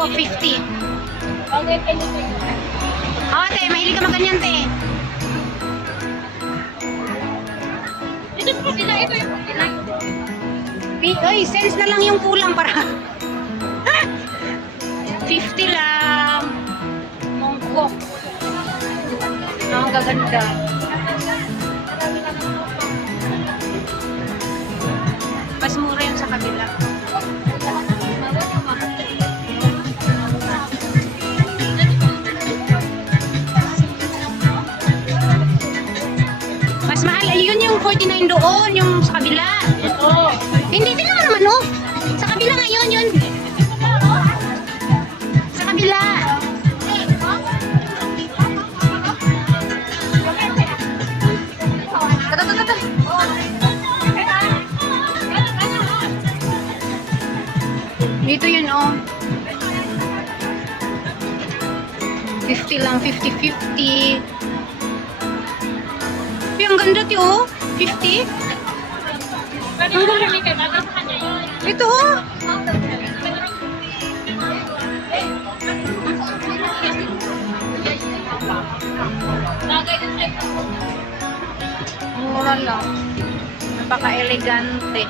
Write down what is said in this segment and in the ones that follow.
ito, 50. Okay, pwede ko. Oh, te, mahilig ka maganyan, te. Dito sa kabila, ito yung kabila. Oy, cents na lang yung kulang para. 50 lang. Mongkok. Ang gaganda. Mas mura yung sa kabila. Mas mahal. Ayun yung 49 doon, yung sa kabila. Ito. Hindi, tingnan mo naman, oh. Sa kabila ngayon, yun. Sa kabila. Tata. Dito yun, oh. 50 lang, 50-50. Ang ganda, ti, oh. 50. Pwede ko rin kay Mata sa kanya yun. Ito, oh. Bagay din sa'yo. Mura lang. Napaka-elegante.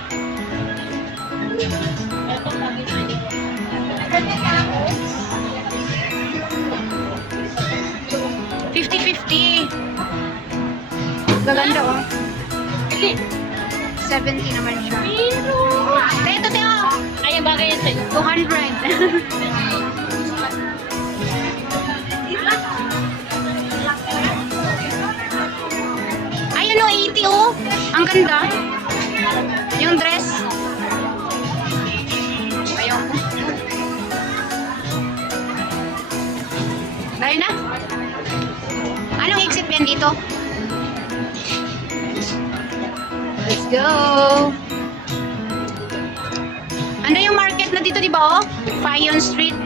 Ito, bagay sa'yo. 50-50. Gaganda, oh. 70 naman siya. Pero, Ito, Teo. ay, bagay yan sa'yo. 200. Ayan, oh, 80, oh. Ang ganda. Yung dress. Ayun. Dahil na. Anong exit ba yan dito? Let's go! Ano yung market na dito, di ba, oh? Fayon Street.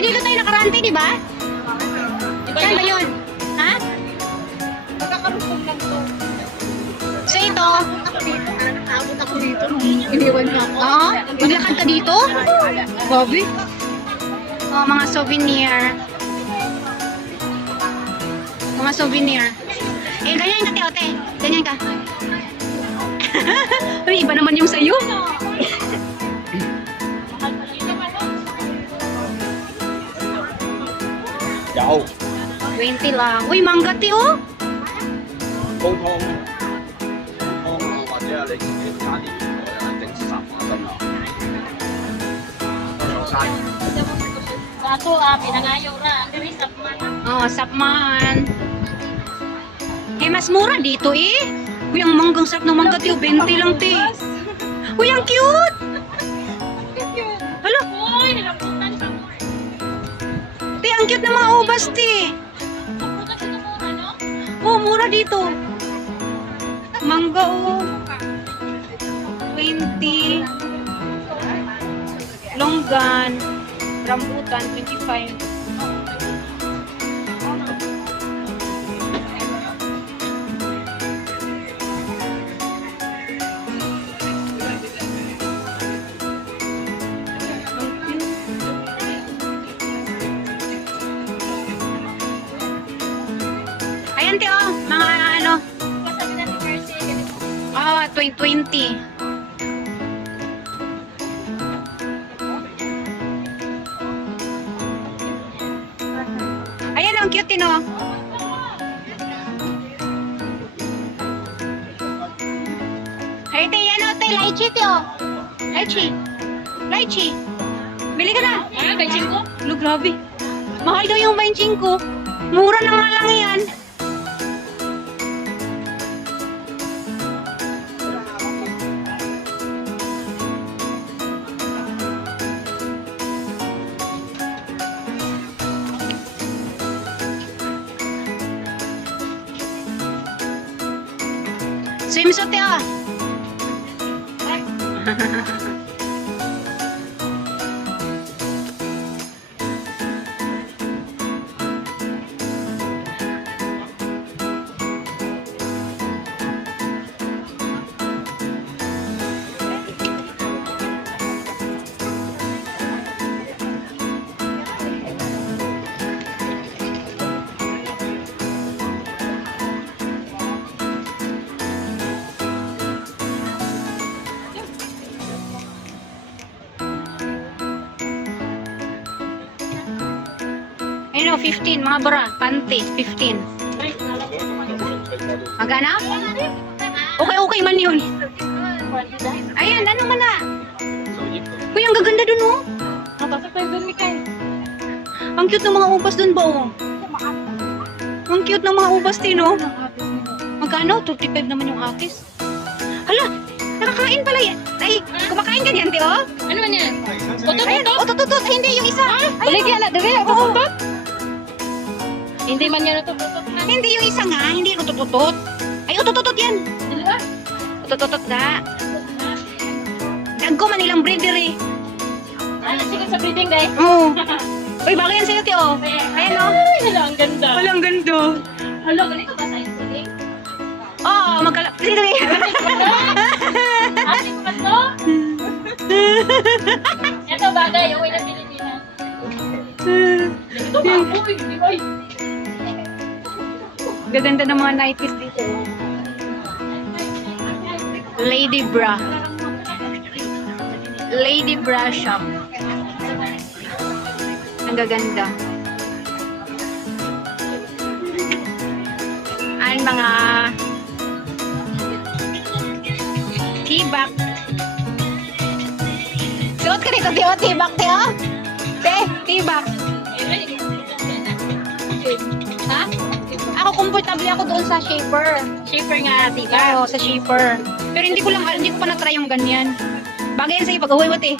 Dito tayo nakarante, di ba? Saan ba yun? Ha? Magkakarupong lang to. So ito, Nakabot ako dito. Iniwan niya ako. maglakad ka dito? Bobby? Oh, mga souvenir. Mga souvenir. Eh, ganyan ka, Teote. Ganyan ka. Uy, iba naman yung sayo. Dạo 20 lang. Uy, mangga, Teo. 煲湯，或者係你自己加啲鹽落去，整10個真啊，有生意。 Kaso, pinangayaw na. Diri sa mga. Oh, sapman. Eh, mas mura dito, eh. Uy, ang manggang sarap ng mangga, Teo. 20 lang, te. Uy, ang cute. Hala, Uy, nilambutan siya mo. te, ang cute ng mga ubas, te. Naputan siya ng mura, no? Oh, mura dito. Mangga, oh. 20. Longgan. Rambutan, 25. Ayan, te, oh. Mga ano. Kasabi na ni Mercy, ganito. Ah, 20. Ayan, ang cute, no? Ay, te, yan, oh, te, lychee, te, oh. Lychee. Bili ka na. Ah, ganyan ko? Lo, grabe. Mahal daw yung 25. Mura na nga lang yan. Swimsuit, te, oh. You know, 15, mga bra, panty, 15. Magana? Okay man yun. Ayan, ano man na? Uy, ang gaganda dun, oh. Napasok tayo dun, Mikay. Ang cute ng mga ubas dun ba, oh. Ang cute ng mga ubas din, oh. Magkano? 35 naman yung akis. Hala, nakakain pala yan. Ay, kumakain ka niyan, oh. Ano man yan? Ayan, tutot. Ay, hindi, yung isa. Balik yan na, dali. Oo. Hindi man yan natututot na. Hindi, yung isa nga. Hindi, utututot. Ay, utututot yan. Dali ba? Utututot nga. Dagko man nilang breeder, eh. Ano siya sa breeding, day? Oo. Uy, bago yan sa'yo, Tio. Ayan, oh. Ay, hala, ang ganda. Walang ganda. Hala, ganito ba sa breeding? Oo, Dali. Ate ko ba to? Ito bagay, uwi na Pilipinas. Ito ba ako? Hindi ba? Gaganda ng mga Nikes dito. Lady Bra. Lady Bra Shop. Ang gaganda. Ang mga tibak. Suot ka nito, Teo. Tibak, Teo. Tibak. Ha? Ako, comfortable ako doon sa shaper. Shaper nga, diba? Oo, sa shaper. Pero hindi ko pa na-try yung ganyan. Bagay yan sa'yo pag uwi mo, te.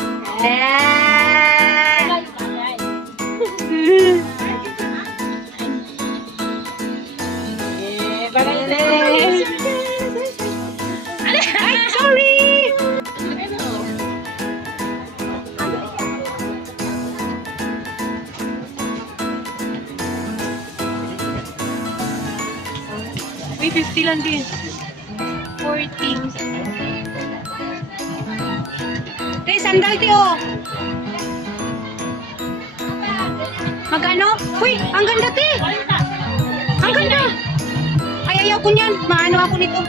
Ay, sorry! May 50 lang din. 40. Te, sandal, Teo. Magkano? Uy, ang ganda, te. Ang ganda. Ay, ayaw ko niyan. Maano ako nito.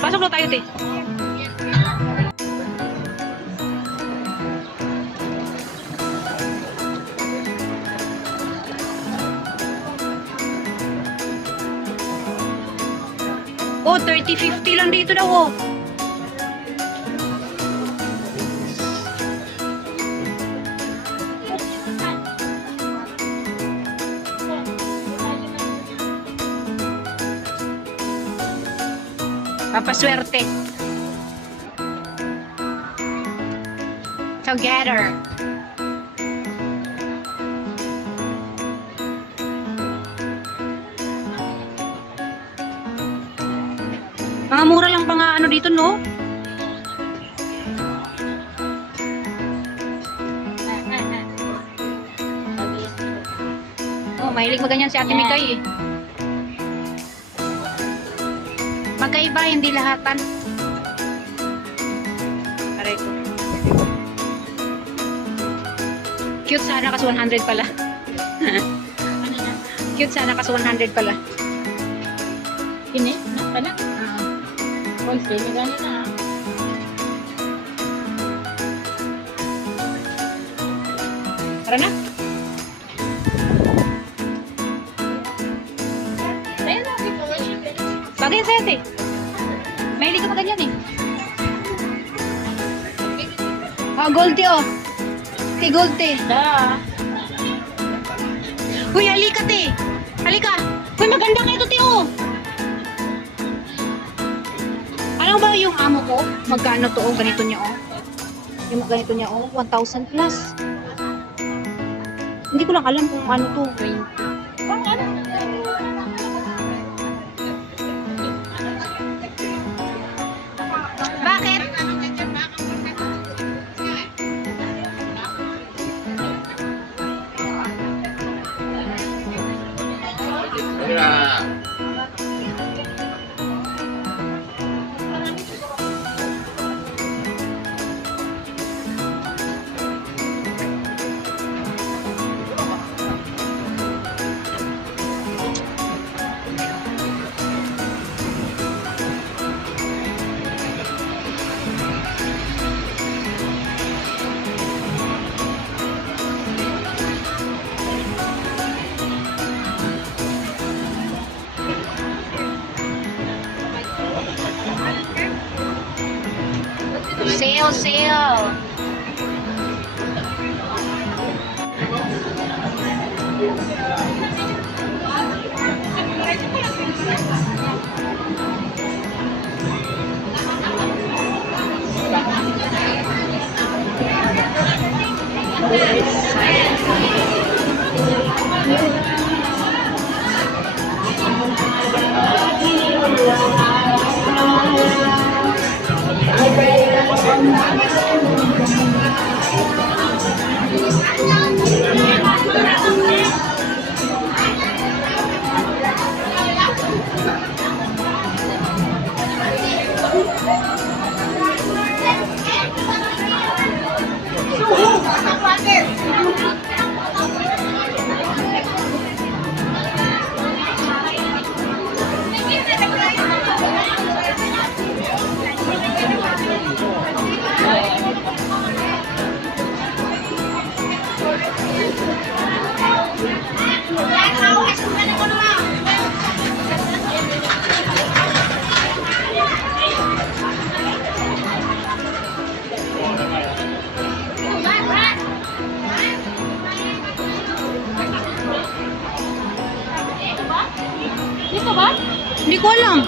Pasok na tayo, te. Oh, 30-50 lang dito daw, oh. Papaswerte. Together. Mga mura lang pa nga ano dito, no? Oh, mahilig maganyan si Ate Mikay, eh. Magkaiba, hindi lahatan. Aray ko. Cute sana kasi 100 pala. Cute sana kasi 100 pala. Ini? Nakana? Oh, sige, gani na. Tara na. Ayun na, Bagay sa'yo, te. Mahilig ka pa ganyan, eh. Oh, Goldie, oh. Te, Goldie. da. Uy, halika, te. Halika. Uy, maganda kayo, te, oh. Alam ba yung amo ko? Magkano to, oh? Ganito niya, oh. Yung ganito niya, oh. 1,000 plus. Hindi ko lang alam kung ano to. 20. Bakit? Mira. Dito ba? Hindi ko alam.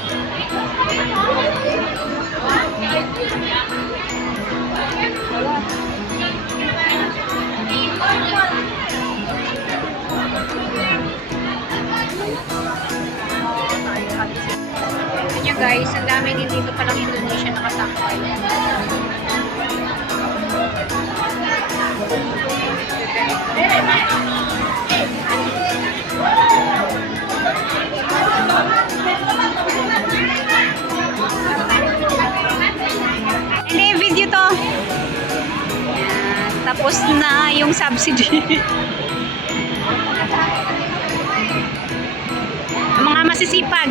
Tignan nyo guys, ang dami din dito palang Indonesia nakasakay. Hindi, video to. Yan, tapos na yung subsidy. Ang mga masisipag.